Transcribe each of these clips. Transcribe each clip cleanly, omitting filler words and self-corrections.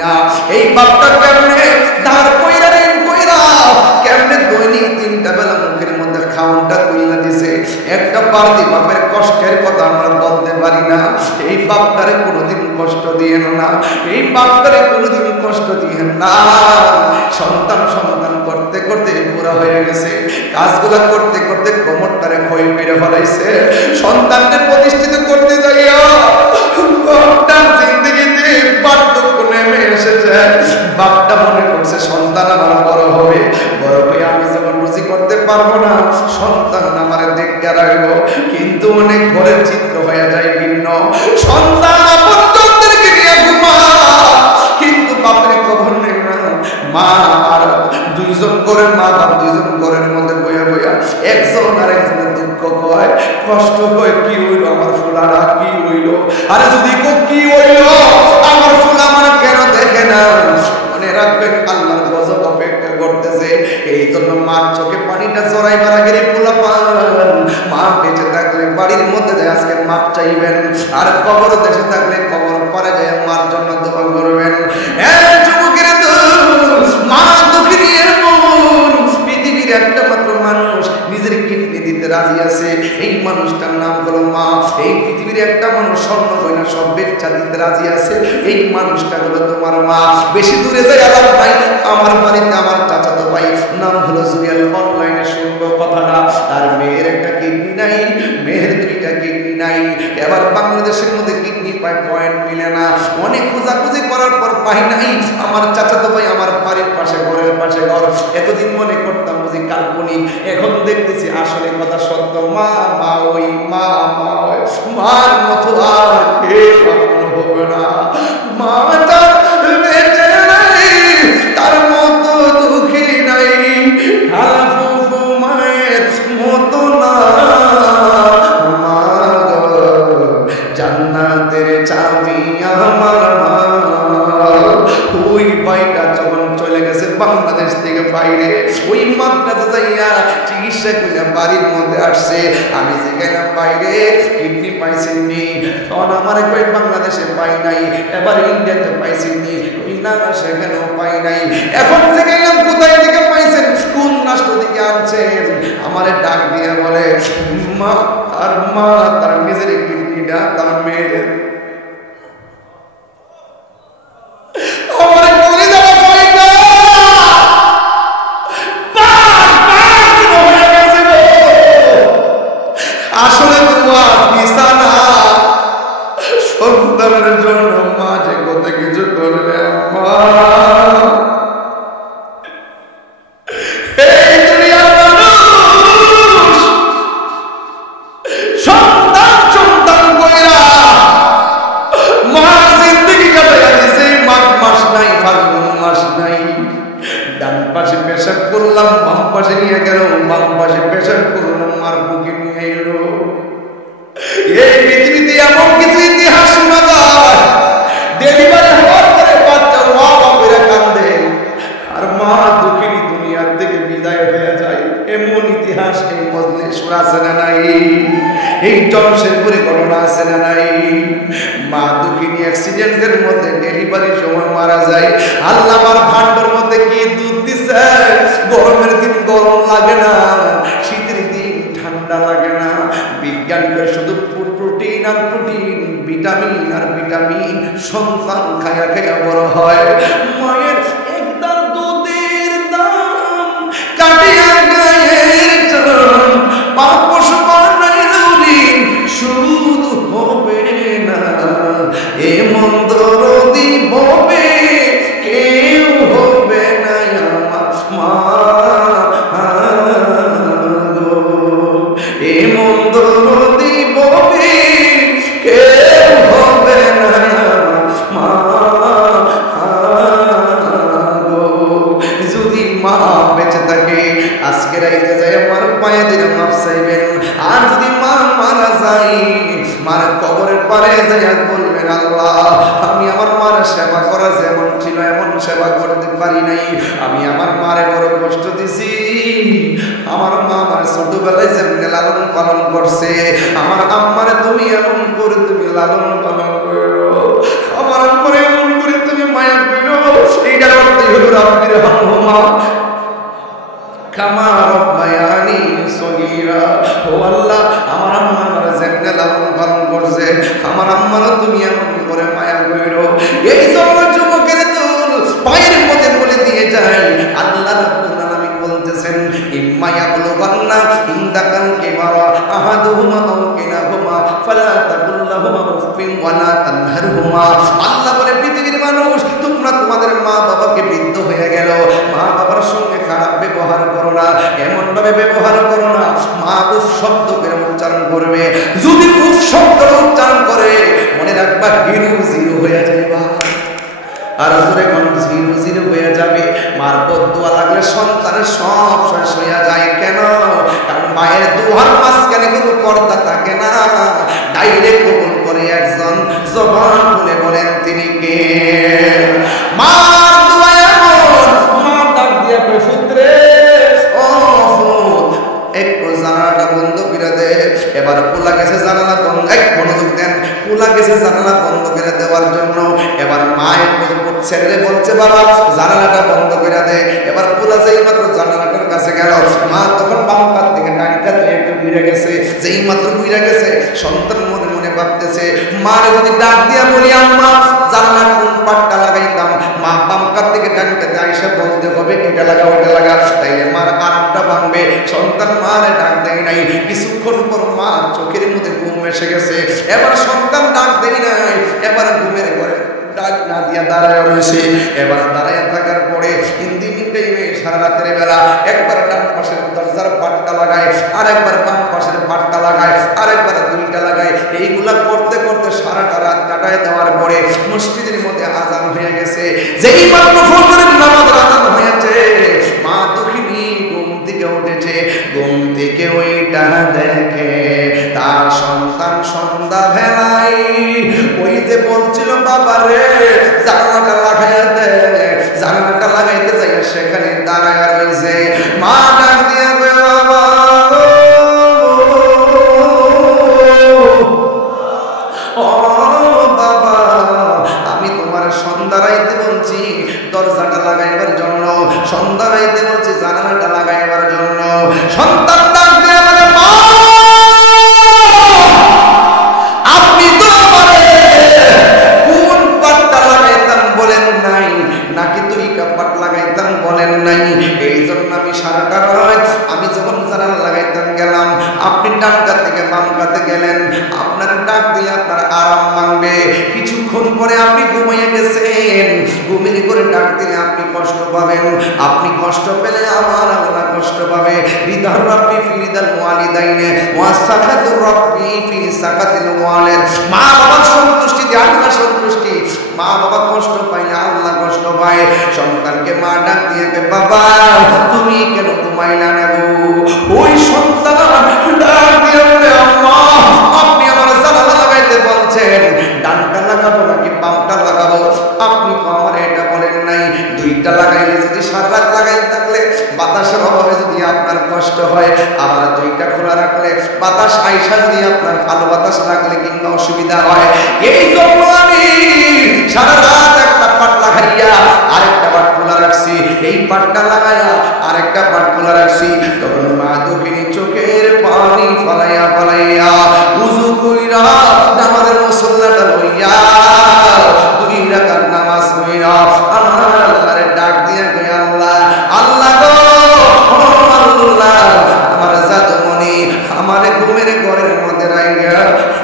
না। এই বাপটা কেমনে ধার কইরা ঋণ কইরা কেমনে দৈনিক 3টা বেলা মুখের মধ্যে খাওয়ানটা তুইলা দিছে। একটা বাড়তি বাপের কষ্টের কথা আমরা বলতে পারি না। এই বাপটারে কোনোদিন কষ্ট দিয়েন না, এই বাপটারে কোনোদিন কষ্ট দিয়েন না। সন্তান সন্তান করতে করতে পুরা হয়ে গেছে, কাজগুলা করতে করতে কোমরটারে ক্ষয় করে ফেলাইছে। সন্তানকে প্রতিষ্ঠিত করতে যাইয়া বাপটার জিন্দগিতে বার্ধক্য নেমে এসেছে। বাপটা মনে করছে সন্তান আমার বড় হবে, বড় হয়ে আমি যখন রুজি করতে পারবো না সন্তান আমার দেখতে রাখবো। কিন্তু অনেক ঘরের চিত্র হয়ে যায় ভিন্ন। সন্তান আপনজনদেরকে নিয়ে ঘুমা, কিন্তু বাপের খবর নেই না। মা আর দুইজন ঘরের মা বাপ দুইজন ঘরের মধ্যে বইয়া বইয়া একজন আর একজনের দুঃখ কয়, কষ্ট কয়, কি হইল আমার ফুলারা, কি হইল? আরে যদি কি হইল আমার ফুলা আমার কেন দেখে না? মনে রাখবেন আল্লাহর গজব অপেক্ষা করতেছে। এই জন্য মার চোখে পানিটা জড়াইবার আগে ফুলা পান। মা বেঁচে থাকলে বাড়ির মধ্যে যায় আজকে মাপ চাইবেন, আর কবর দেশে থাকলে কবর পারে যায় মার জন্য দোয়া করবেন। যুবকের মা দুঃখিনী এমন পৃথিবীর একটা মাত্র মানুষ নিজের কিডনি দিতে রাজি আছে, এই মানুষটার নাম হলো মা। এই পৃথিবীর একটা মানুষ স্বর্ণ গয়না সব বেচা দিতে রাজি আছে, এই মানুষটা হলো তোমার মা। বেশি দূরে যাই আলাপ নাই, আমার বাড়িতে আমার চাচাতো ভাই নাম হলো জুয়েল, অনলাইনে শুনবো কথাটা। তার মেয়ের একটা কিডনি নাই, মেয়ের 2টা কিডনি নাই। এবার বাংলাদেশের মধ্যে কিডনি পায় পয়েন্ট মিলে না, অনেক খোঁজাখুঁজি করার পর পাই নাই। আমার চাচাতো ভাই আমার বাড়ির পাশে ঘরের পাশে ঘর। এতদিন মনে করতাম বুঝি কাল্পনিক, এখন দেখতেছি আসলে কথা সত্য। মা মা ওই মা মা ওই মার মতো আর কে আপন হবে না। মাটা বেঁচে নাই, তার মতো দুঃখী নাই। খালা ফুফু মায়ের মতো না। মা জান্নাতের চাবি আমার মা। ওই ভাইটা যখন চলে গেছে বাংলাদেশ থেকে বাইরে, ওই মাদ্রাসা যাইয়া চিকিৎসা করে বাড়ির মধ্যে আসছে। আমি যে গেলাম বাইরে, কিডনি পাইছেননি, তখন আমার কই বাংলাদেশে পাই নাই, এবার ইন্ডিয়াতে পাইছেননি, না সেখানেও পাই নাই। এখন যে গেলাম কোথায় থেকে পাইছেন, কোন রাষ্ট্র থেকে আনছেন? আমারে ডাক দিয়ে বলে মা তার নিজের কিডনিটা তার মেয়ের আসলে তোমার বিছানা সন্তানের জন্য মা যে কত কিছু করবে। মা এই দুনিয়ার মানুষ সন্তান সন্তান কইরা মা জিন্দগি কাটাইয়া দিছে। মাস নাই, ফাল্গুন মাস নাই। ডান পাশে পেশাব করলাম, বাম পাশে নিয়ে গেল, বাম পাশে পেশাব করলাম, মার বুকে নিয়ে এলো। এই পৃথিবীতে এমন কিছু ইতিহাস শোনা যায়, ডেলিভারি হওয়ার পরে বাচ্চা মা বাপেরা কান্দে, আর মা দুঃখিনী দুনিয়ার থেকে বিদায় হয়ে যায়। এমন ইতিহাস এই মজলিস আছে না নাই? এই জমশেদপুরে ঘটনা আছে না নাই? মা দুঃখিনী অ্যাক্সিডেন্টের মধ্যে ডেলিভারির সময় মারা যায়। আল্লাহ আমার ভান্ডার মধ্যে কি দুধ দিছে। গরমের দিন গরম লাগে না, শীতের দিন ঠান্ডা লাগে না। বিজ্ঞান করে শুধু প্রোটিন আর প্রোটিন, ভিটামিন আর ভিটামিন সন্তান খায়া খায়া বড় হয়। মায়ের একদার দুধের দাম কাটিয়া গায়ের জোর, পাপস বানাইল ঋণ শুধু হবে না। এমন দরদি হবে কেউ হবে না আমার মা। এমন দরদি হবে কেউ হবে না মা। যদি মা বেঁচে থাকে আজকে রাইতে যায় আমার পায়ে দিলে মাপ চাইবেন। আর যদি মা মারা যায়, মার কবরের পারে যাইয়া বলবেন আল্লাহ আমি আমার মার সেবা করা যেমন ছিল এমন সেবা করতে পারি নাই। আমি আমার মারে বড় কষ্ট দিছি। আমার মা আমার ছোটবেলায় যেমনি লালন পালন করছে, আমার আম্মারে তুমি এমন করে তুমি লালন পালন করো, আমার আম্মারে এমন করে তুমি মায়া করো। কামা রাব্বায়ানি সগীরা। ও আল্লাহ, আমার আম্মা আমার যেমনে লালন পালন করছে, আমার আম্মারও তুমি এমন করে মায়া কইরো। এই জন্য যুবকের দল পায়ের মধ্যে বলে দিয়ে যায়, আল্লাহ রাব্বুল আলামিন বলতেছেন, ইম্মা ইয়াবলুগান্না ইনদাকাল কিবারা আহাদুহুমা আও কিলাহুমা ফালা তাকুল লাহুমা উফফিন ওয়ালা তানহারহুমা। আল্লাহ বলে, পৃথিবীর মানুষ, তোমরা তোমাদের মা বাবাকে বৃদ্ধ হয়ে গেল, মা বাবার সঙ্গে খারাপ ব্যবহার করো না, এমন ভাবে ব্যবহার করো না মা উফ শব্দ করে উচ্চারণ করবে। যদি উফ শব্দ উচ্চারণ করে, মনে রাখবা হিরো জিরো হয়ে যাবে। আর জোরে কোন জিরো জিরো হয়ে যাবে। মার বদদুয়া লাগলে সন্তানের সব শেষ হয়ে যায়। কেন? কারণ মায়ের দুয়ার মাঝখানে কোনো পর্দা থাকে না, ডাইরেক্ট কবুল করে একজন। জবান খুলে বলেন তিনি কে? মার দুয়া এমন, মা ডাক দিয়ে কই, পুত্রে ও ফুত, একটু জানালাটা বন্ধ করে দে। এবার পোলা গেছে জানালা বন্ধ, এক মনোযোগ দেন, পোলা গেছে জানালা বন্ধ করে দেওয়ার জন্য। এবার মায়ের ছেলে বলছে, বাবা জানালাটা বন্ধ করে দে। এবার পোলা যেই মাত্র জানালাটার কাছে গেল, মা তখন বাম কাত থেকে ডান কাতে একটু ঘুরে গেছে। যেই মাত্র ঘুরে গেছে, সন্তান মনে মনে ভাবতেছে, মার যদি ডাক দিয়া বলি, আম্মা জানালার কোন পাটটা লাগাইতাম, মা বাম কাত থেকে ডান কাতে আইসা বলতে হবে এটা লাগা ওটা লাগা, তাইলে মার আরামটা ভাঙবে। সন্তান মারে ডাক দেয় নাই। কিছুক্ষণ পর মার চোখের মধ্যে ঘুম এসে গেছে। এবার সন্তান ডাক দেয় নাই, এবার ঘুমের ঘরে ডাক না দিয়া দাঁড়ায় রয়েছে। এবার দাঁড়ায় থাকার পরে হিন্দি মিনিটে সারা রাতের বেলা একবার ডান পাশের দরজার পাটটা লাগায়, আরেকবার বাম পাশের পাটটা লাগায়, আরেকবার দুইটা লাগায়। এইগুলা করতে করতে সারাটা রাত কাটায় দেওয়ার পরে মসজিদের মধ্যে আজান হয়ে গেছে। যেই মাত্র ফজরের নামাজ আজান হয়েছে, মা দুঃখিনী ঘুম থেকে উঠেছে। ঘুম থেকে ওইটা দেখে তার সন্তান সন্ধ্যা বেলায় ওই যে বলছিল, বাবা রে জানালাটা লাগাইয়া দে, জানালাটা লাগাইতে যাই সেখানে দাঁড়ায় রয়েছে। মা ডাক দিয়ে, বাবা ও বাবা, আমি তোমার সন্ধ্যা রাইতে বলছি দরজাটা লাগাইবার জন্য, সন্ধ্যা রাইতে বলছি জানালাটা লাগাইবার জন্য। সন্তান ডাক দিয়ে বলে, মা আপনি তো আমারে কোন পাটটা লাগাইতাম বলেন নাই, নাকি দুইটা পাট লাগাইতাম বলেন নাই। এই জন্য আমি সারাটা রাত আমি যখন জানালা লাগাইতাম গেলাম, আপনি ডান কাত থেকে বাম কাতে গেলেন। আপনার ডাক দিলে আপনার আরাম মানবে। কিছুক্ষণ পরে আপনি ঘুমিয়ে গেছেন। ঘুমিয়ে করে ডাক দিলে আপনি কষ্ট পাবেন। আপনি কষ্ট পেলে আমার আল্লাহ কষ্ট পাবে। রিদার রাব্বি ফি রিদাল ওয়ালিদাইনে ওয়া সাকাতুর রাব্বি ফি সাকাতিল ওয়ালিদ। মা বাবার সন্তুষ্টিতে আল্লাহ সন্তুষ্টি। মা বাবা কষ্ট পায় না, আল্লাহ কষ্ট পায়। সন্তানকে মা ডাক দিয়ে, বাবা তুমি কেন ঘুমাইলা না গো? ওই সন্তান ডাক দিয়ে বলে, আম্মা আপনি আমার জানালা লাগাইতে বলছেন, ডানটা লাগাবো নাকি বামটা লাগাবো? আপনি তো আমার এটা বলেন নাই। দুইটা লাগাইলে যদি সারা রাত লাগাই থাকলে বাতাসের অভাবে যদি আপনার কষ্ট হয়, আবার দুইটা খোলা রাখলে বাতাস আইসা যদি আপনার ভালো বাতাস লাগলে কিংবা অসুবিধা হয়, এই জন্য আমি সারা রাত একটা পাট লাগাইয়া আরেকটা পাট খোলা রাখছি। এই পাটটা লাগাইয়া আরেকটা পাট খোলা রাখছি। তখন মা দুঃখিনী চোখের পানি ফালাইয়া ফালাইয়া উযু কইরা নামাজের মুসল্লাটা লইয়া 2 রাকাত নামাজ পড়িয়া আমার আল্লাহরে ডাক দিয়া কই, আল্লাহ আল্লাহ গো আল্লাহ, আমার জাদুমণি আমারে ঘুমের ঘরের মধ্যে রাইয়া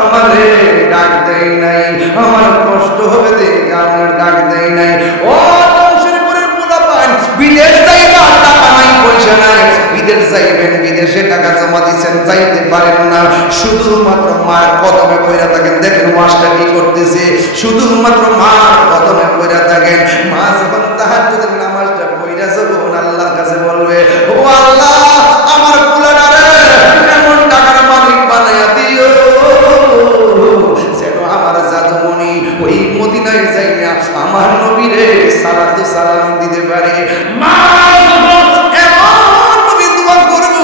আমারে ডাক দেই নাই, আমার কষ্ট হবে দেখে আমার ডাক দেই নাই। ও বংশের পরে পোলা পান বিদেশ যাইবা, টাকা নাই পয়সা নাই, বিদেশ যাইবেন, বিদেশে টাকা জমা দিচ্ছেন, যাইতে পারেন না, শুধুমাত্র মার কদমে পড়ে থাকেন। দেখেন মাসটা কি করতেছে, শুধুমাত্র মার কদমে পড়ে থাকেন। মা যখন তাহাজ্জুদের নামাজটা পড়া যখন আল্লাহর কাছে বলবে, ও আল্লাহ আমার পোলাটারে এমন টাকার মালিক বানাইয়া দিও যেন আমার জাদুমণি ওই মদিনায় যাইয়া আমার নবীরে সালাতু সালাম দিতে পারে। মা এমন নবী দোয়া করব,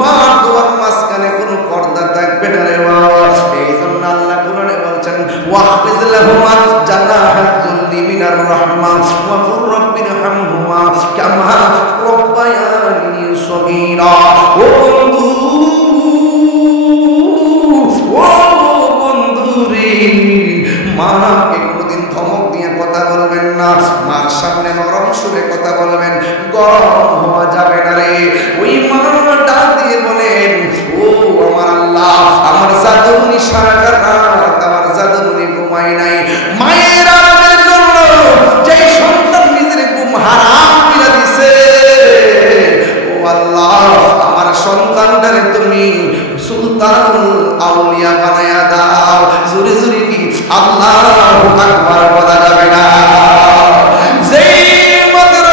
মা দোয়ার মাঝখানে কোনো পর্দা থাকবে না রে বাবা। এই জন্য আল্লাহ কোরআনে বলছেন, ওয়াহফিজ লাহুমা জানাহাদ যুল্লি মিনার রাহমা ওয়া কুর রাব্বিরহামহুমা কামা রাব্বায়ানি না, মার সামনে নরম সুরে কথা বলবেন, গরম হওয়া যাবে না রে। ওই মা ডাক দিয়ে বলেন, ও আমার আল্লাহ, আমার জাদুমণি সারাটা রাত আমার জাদুমণি ঘুমায় নাই। মায়ের আরামের জন্য যে সন্তান নিজের ঘুম হারাম করে দিছে, ও আল্লাহ আমার সন্তানটারে তুমি সুলতানুল আউলিয়া বানায়া দাও। জোরে জোরে কি আল্লাহু আকবার বলা যাবে না? যেই মাত্র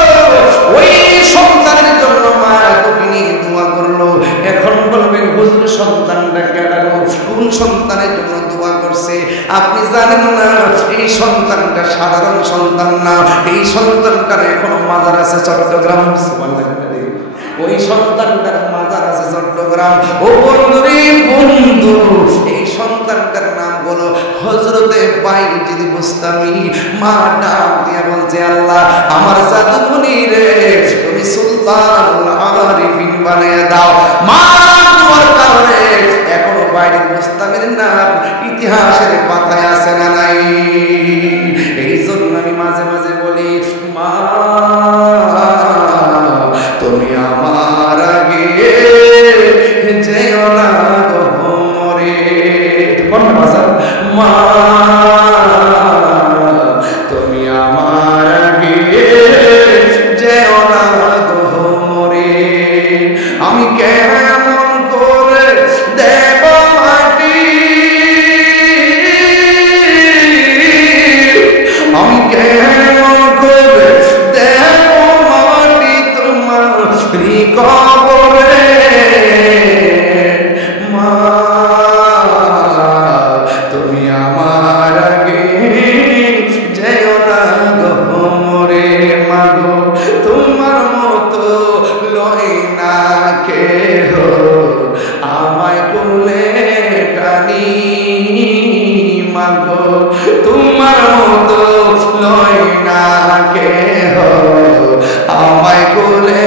ওই সন্তানের জন্য মা এতখানি দোয়া করলো, এখন বলবেন হুজুর সন্তানটা কেডা গো, কোন সন্তানের জন্য দোয়া করছে? আপনি জানেন না এই সন্তানটা সাধারণ সন্তান না, এই সন্তানটার এখনো মাজার আছে চট্টগ্রাম। ওই সন্তানটার মাজার আছে চট্টগ্রাম। ও বন্ধুরে বন্ধু, এই সন্তানটার নাম হলো হযরতে বাইজিদ বুস্তামি। মা ডাক দিয়ে বলছে, আল্লাহ আমার জাদুমণি রে তুমি সুলতানুল আরিফিন বানিয়ে দাও। মা তোমার কারণে এখনো বাইজিদ বুস্তামির নাম ইতিহাসের পাতায় আছে না নাই? এই জন্য আমি মাঝে মাঝে বলি, মা তুমি আমার আগে যেও না গো মরে। কোন ভাষা? মা তুমি আমার আগে যেও না গো মরে। আমি কেমন করে দেব মাটি, আমি কেমন করে দেব মাটি তোমার কবরে। মা তুমি আমার আগে যেও না গো মরে। মাগো তোমার মতো লয় না কেহ আমায় কোলে টানি। মাগো তোমার মতো লয় না কেহ আমায় কোলে